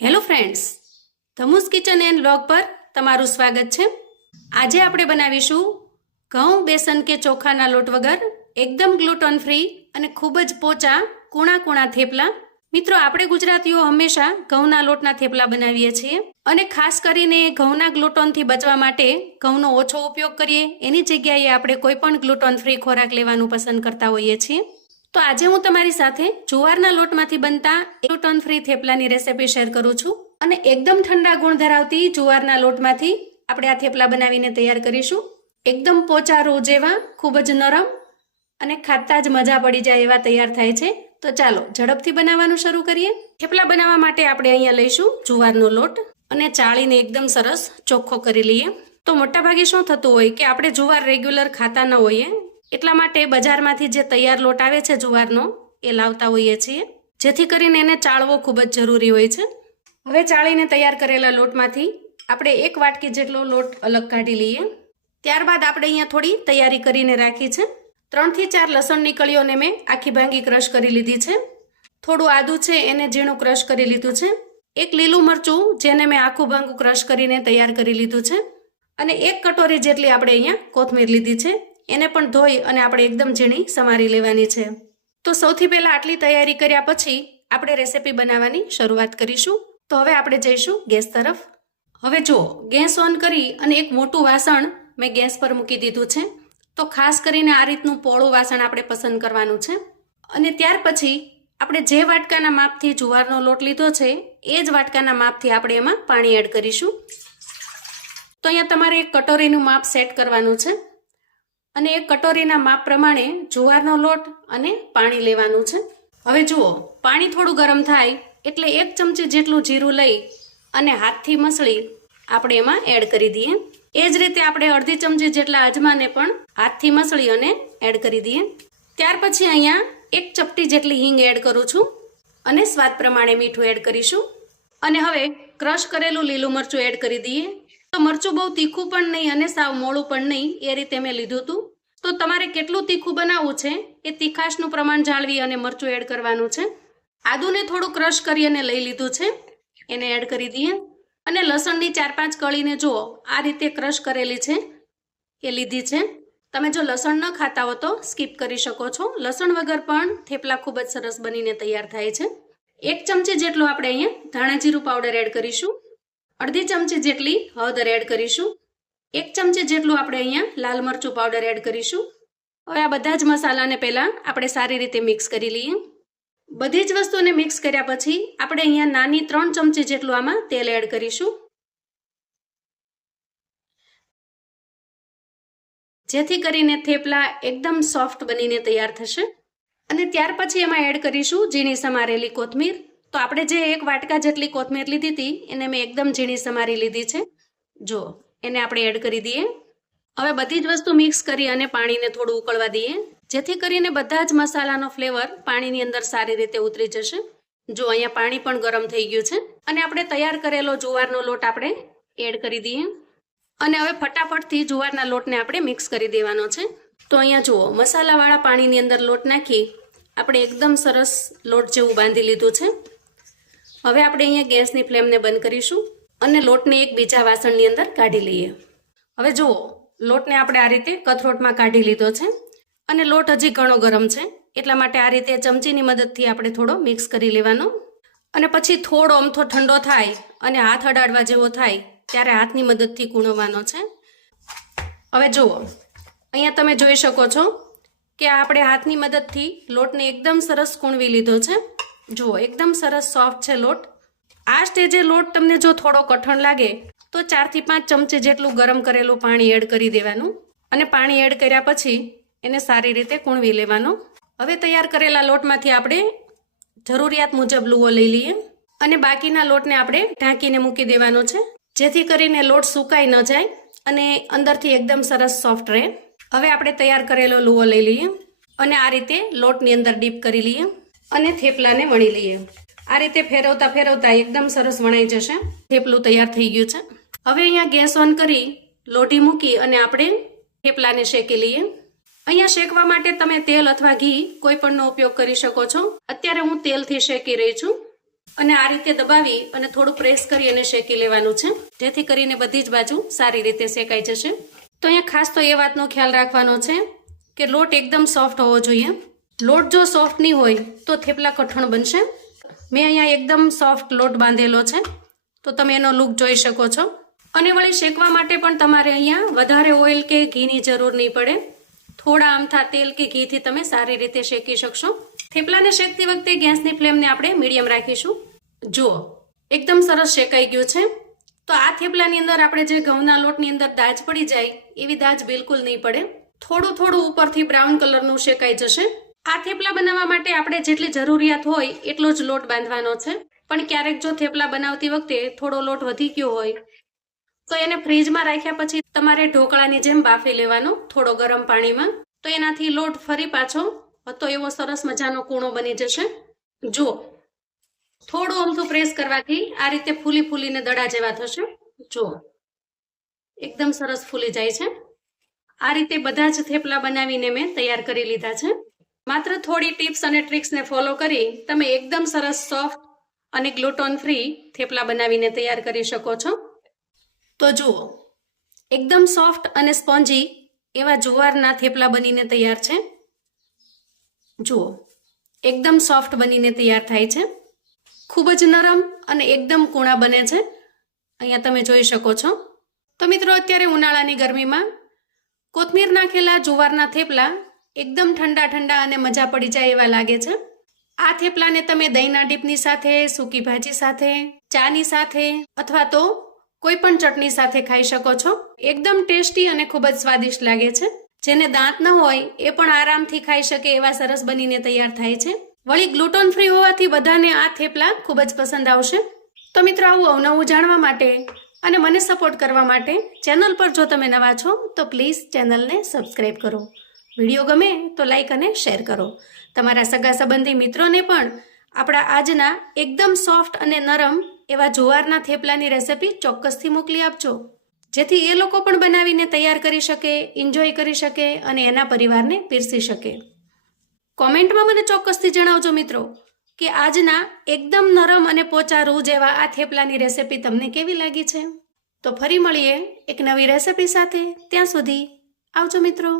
Hello friends, ધમુસ kitchen and vlog પર તમારું સ્વાગત છે। આજે આપણે બનાવીશું ઘઉં, બેસન કે ચોખાના લોટ વગર એકદમ ગ્લુટન ફ્રી અને ખૂબ જ પોચા કૂણા થેપલા। મિત્રો, આપણે ગુજરાતીઓ હંમેશા ઘઉંના લોટના થેપલા બનાવીએ છીએ અને ખાસ કરીને ઘઉંના ગ્લુટનથી બચવા માટે ઘઉંનો ઓછો ઉપયોગ કરીએ એની જગ્યાએ આપણે કોઈ પણ ગ્લુટન ફ્રી ખોરાક લેવાનું પસંદ કરતા હોઈએ છીએ। તો આજે હું તમારી સાથે જુવારના લોટમાંથી બનતા ગ્લુટન ફ્રી થેપલાની રેસિપી શેર કરું છું અને એકદમ ઠંડા ગુણ ધરાવતી જુવારના લોટમાંથી આપણે આ થેપલા બનાવીને તૈયાર કરીશું। એકદમ પોચા રૂ જેવા, ખૂબ જ નરમ અને ખાતા જ મજા પડી જાય એવા તૈયાર થાય છે। તો ચાલો ઝડપથી બનાવવાનું શરૂ કરીએ। થેપલા બનાવવા માટે આપણે અહીંયા લઈશું જુવારનો લોટ અને ચાળીને એકદમ સરસ ચોખ્ખો કરી લઈએ। તો મોટાભાગે શું થતું હોય કે આપણે જુવાર રેગ્યુલર ખાતા ન હોઈએ, એટલા માટે બજારમાંથી જે તૈયાર લોટ આવે છે જુવારનો એ લાવતા હોઈએ છીએ, જેથી કરીને એને ચાળવો ખૂબ જ જરૂરી હોય છે। હવે ચાળીને તૈયાર કરેલા લોટમાંથી આપણે 1 વાટકી જેટલો લોટ અલગ કાઢી લઈએ। ત્યારબાદ આપણે અહીંયા થોડી તૈયારી કરીને રાખી છે। 3 થી 4 લસણની કળીઓને મેં આખી ભાંગી ક્રશ કરી લીધી છે। થોડું આદું છે એને ઝીણું ક્રશ કરી લીધું છે। 1 લીલું મરચું જેને મેં આખું ભાંગું ક્રશ કરીને તૈયાર કરી લીધું છે અને 1 કટોરી જેટલી આપણે અહીંયા કોથમીર લીધી છે। એને પણ ધોઈ અને આપણે એકદમ ઝીણી સમારી લેવાની છે। તો સૌથી પહેલાં આટલી તૈયારી કર્યા પછી આપણે રેસિપી બનાવવાની શરૂઆત કરીશું। તો હવે આપણે જઈશું ગેસ તરફ। હવે જુઓ, ગેસ ઓન કરી અને એક મોટું વાસણ મેં ગેસ પર મૂકી દીધું છે। તો ખાસ કરીને આ રીતનું પોળું વાસણ આપણે પસંદ કરવાનું છે અને ત્યાર પછી આપણે જે વાટકાના માપથી જુવારનો લોટ લીધો છે એ જ વાટકાના માપથી આપણે એમાં પાણી એડ કરીશું। તો અહીંયા તમારે એક કટોરીનું માપ સેટ કરવાનું છે અને એક કટોરીના માપ પ્રમાણે જુવારનો લોટ અને પાણી લેવાનું છે। હવે જુઓ, પાણી થોડું ગરમ થાય એટલે 1 ચમચી જેટલું જીરું લઈ અને હાથથી મસળી આપણે એમાં એડ કરી દઈએ। એ જ રીતે આપણે અડધી ચમચી જેટલા અજમાને પણ હાથથી મસળી અને એડ કરી દઈએ। ત્યાર પછી અહીંયા 1 ચપટી જેટલી હિંગ એડ કરું છું અને સ્વાદ પ્રમાણે મીઠું એડ કરીશું અને હવે ક્રશ કરેલું લીલું મરચું એડ કરી દઈએ। તો મરચું બહુ તીખું પણ નહીં અને સાવ મોળું પણ નહીં, એ રીતે મેં લીધું હતું। તો તમારે કેટલું તીખું બનાવવું છે એ તીખાશનું પ્રમાણ જાળવી અને મરચું એડ કરવાનું છે। આદુને થોડું ક્રશ કરી અને લઈ લીધું છે, એને એડ કરી દઈએ અને લસણની 4-5 કળીને જુઓ આ રીતે ક્રશ કરેલી છે એ લીધી છે। તમે જો લસણ ન ખાતા હો તો સ્કીપ કરી શકો છો, લસણ વગર પણ થેપલા ખૂબ જ સરસ બનીને તૈયાર થાય છે। 1 ચમચી જેટલું આપણે અહીંયા ધાણા જીરું પાવડર એડ કરીશું, અડધી ચમચી જેટલી હળદર એડ કરીશું, 1 ચમચી જેટલું આપણે અહીંયા લાલ મરચું પાવડર એડ કરીશું। હવે આ બધા જ મસાલાને પહેલાં આપણે સારી રીતે મિક્સ કરી લઈએ। બધી જ વસ્તુને મિક્સ કર્યા પછી આપણે અહીંયા નાની 3 ચમચી જેટલું આમાં તેલ એડ કરીશું, જેથી કરીને થેપલા એકદમ સોફ્ટ બનીને તૈયાર થશે। અને ત્યાર પછી એમાં એડ કરીશું ઝીણી સમારેલી કોથમીર। તો આપણે જે 1 વાટકા જેટલી કોથમીર લીધી હતી એને મેં એકદમ ઝીણી સમારી લીધી છે, જો એને આપણે એડ કરી દઈએ। હવે બધી જ વસ્તુ મિક્સ કરી અને પાણીને થોડું ઉકળવા દઈએ, જેથી કરીને બધા જ મસાલાનો ફ્લેવર પાણીની અંદર સારી રીતે ઉતરી જશે। જો અહીંયા પાણી પણ ગરમ થઈ ગયું છે અને આપણે તૈયાર કરેલો જુવારનો લોટ આપણે એડ કરી દઈએ અને હવે ફટાફટથી જુવારના લોટને આપણે મિક્સ કરી દેવાનો છે। તો અહીંયા જુઓ, મસાલાવાળા પાણીની અંદર લોટ નાખી આપણે એકદમ સરસ લોટ જેવું બાંધી લીધું છે। હવે આપણે અહીંયા ગેસની ફ્લેમને બંધ કરીશું અને લોટને એક બીજા વાસણની અંદર કાઢી લઈએ। હવે જુઓ, લોટને આપણે આ રીતે કથરોટમાં કાઢી લીધો છે અને લોટ હજી ઘણો ગરમ છે, એટલા માટે આ રીતે ચમચીની મદદથી આપણે થોડો મિક્સ કરી લેવાનો અને પછી થોડો અમથો ઠંડો થાય અને હાથ અડાડવા જેવો થાય ત્યારે હાથની મદદથી કૂણવવાનો છે। હવે જુઓ, અહીંયા તમે જોઈ શકો છો કે આપણે હાથની મદદથી લોટને એકદમ સરસ કૂણવી લીધો છે। જુઓ, એકદમ સરસ સોફ્ટ છે લોટ। આ સ્ટેજે લોટ તમને જો થોડો કઠણ લાગે તો 4 થી 5 ચમચી જેટલું ગરમ કરેલું પાણી એડ કરી દેવાનું અને પાણી એડ કર્યા પછી એને સારી રીતે કૂણવી લેવાનો। હવે તૈયાર કરેલા લોટમાંથી આપણે જરૂરિયાત મુજબ લુઓ લઈ લઈએ અને બાકીના લોટને આપણે ઢાંકીને મૂકી દેવાનો છે, જેથી કરીને લોટ સુકાઈ ન જાય અને અંદરથી એકદમ સરસ સોફ્ટ રહે। હવે આપણે તૈયાર કરેલો લુઓ લઈ લઈએ અને આ રીતે લોટની અંદર ડીપ કરી લઈએ અને થેપલાને વણી લઈએ। આ રીતે ફેરવતા ફેરવતા એકદમ સરસ વણાઈ જશે। થેપલું તૈયાર થઈ ગયું છે। હવે અહીંયા ગેસ ઓન કરી લોઢી મૂકી અને આપણે થેપલાને શેકી લઈએ। અહીંયા શેકવા માટે તમે તેલ અથવા ઘી કોઈ પણનો ઉપયોગ કરી શકો છો। અત્યારે હું તેલથી શેકી રહી છું અને આ રીતે દબાવી અને થોડું પ્રેસ કરી અને શેકી લેવાનું છે, જેથી કરીને બધી જ બાજુ સારી રીતે શેકાઈ જશે. તો અહીંયા ખાસ તો એ વાતનો ખ્યાલ રાખવાનો છે કે લોટ એકદમ સોફ્ટ હોવો જોઈએ. લોટ જો સોફ્ટ નહીં હોય તો થેપલા કઠણ બનશે. મેં અહીંયા એકદમ સોફ્ટ લોટ બાંધેલો છે, તો તમે એનો લુક જોઈ શકો છો. અને વળી શેકવા માટે પણ તમારે અહીંયા વધારે ઓઇલ કે ઘીની જરૂર નહીં પડે. થોડા અમથા તેલ કે ઘીથી તમે સારી રીતે શેકી શકશો. થેપલાને શેકતી વખતે ગેસની ફ્લેમને આપણે મીડિયમ રાખીશું. જુઓ, એકદમ સરસ શેકાઈ ગયું છે. તો આ થેપલાની અંદર આપણે જે ઘઉંના લોટની અંદર દાજ પડી જાય એવી દાજ બિલકુલ નહીં પડે. થોડું થોડું ઉપરથી બ્રાઉન કલરનું શેકાઈ જશે. આ થેપલા બનાવવા માટે આપણે જેટલી જરૂરિયાત હોય એટલો જ લોટ બાંધવાનો છે. પણ ક્યારેક જો થેપલા બનાવતી વખતે થોડો લોટ વધી ગયો હોય તો એને ફ્રીજમાં રાખ્યા પછી તમારે ઢોકળાની જેમ બાફી લેવાનો થોડો ગરમ પાણીમાં. તો એનાથી લોટ ફરી પાછો તો એવો સરસ મજાનો કૂણો બની જશે. જુઓ, થોડું અમથું પ્રેસ કરવાથી આ રીતે ફૂલી ફૂલીને દડા જેવા થશે. જુઓ, એકદમ સરસ ફૂલી જાય છે. આ રીતે બધા જ થેપલા બનાવીને મેં તૈયાર કરી લીધા છે. માત્ર થોડી ટિપ્સ અને ટ્રિક્સને ફોલો કરી તમે એકદમ સરસ સોફ્ટ અને ગ્લુટોન ફ્રી થેપલા બનાવીને તૈયાર કરી શકો છો. તો જુઓ, એકદમ સોફ્ટ અને સ્પોન્જી એવા જુવારના થેપલા બનીને તૈયાર છે. જુઓ, એકદમ સોફ્ટ બનીને તૈયાર થાય છે. ખૂબ જ નરમ અને એકદમ કૂણા બને છે. અહીંયા તમે જોઈ શકો છો. તો મિત્રો, અત્યારે ઉનાળાની ગરમીમાં કોથમીર નાખેલા જુવારના થેપલા એકદમ ઠંડા ઠંડા અને મજા પડી જાય એવા લાગે છે. આ થેપલાને તમે દહીંના ડીપની સાથે, સૂકી ભાજી સાથે, ચાની સાથે અથવા તો કોઈ પણ ચટણી સાથે ખાઈ શકો છો. એકદમ ટેસ્ટી અને ખૂબ જ સ્વાદિષ્ટ લાગે છે. જેને દાંત ન હોય એ પણ આરામથી ખાઈ શકે એવા સરસ બનીને તૈયાર થાય છે. વળી ગ્લુટોન ફ્રી હોવાથી બધાને આ થેપલા ખૂબ જ પસંદ આવશે. તો મિત્રો, આવું અવનવું જાણવા માટે અને મને સપોર્ટ કરવા માટે ચેનલ પર જો તમે નવા છો તો પ્લીઝ ચેનલને સબસ્ક્રાઈબ કરો. વિડીયો ગમે તો લાઈક અને શેર કરો. તમારા સગા સંબંધી મિત્રોને પણ આપણા આજના એકદમ સોફ્ટ અને નરમ એવા જુવારના થેપલાની રેસિપી ચોક્કસથી મોકલી આપજો, જેથી એ લોકો પણ બનાવીને તૈયાર કરી શકે, એન્જોય કરી શકે અને એના પરિવારને પીરસી શકે. કોમેન્ટમાં મને ચોક્કસથી જણાવજો મિત્રો કે આજના એકદમ નરમ અને પોચા રૂ જેવા આ થેપલાની રેસિપી તમને કેવી લાગી છે. તો ફરી મળીએ એક નવી રેસિપી સાથે. ત્યાં સુધી આવજો મિત્રો.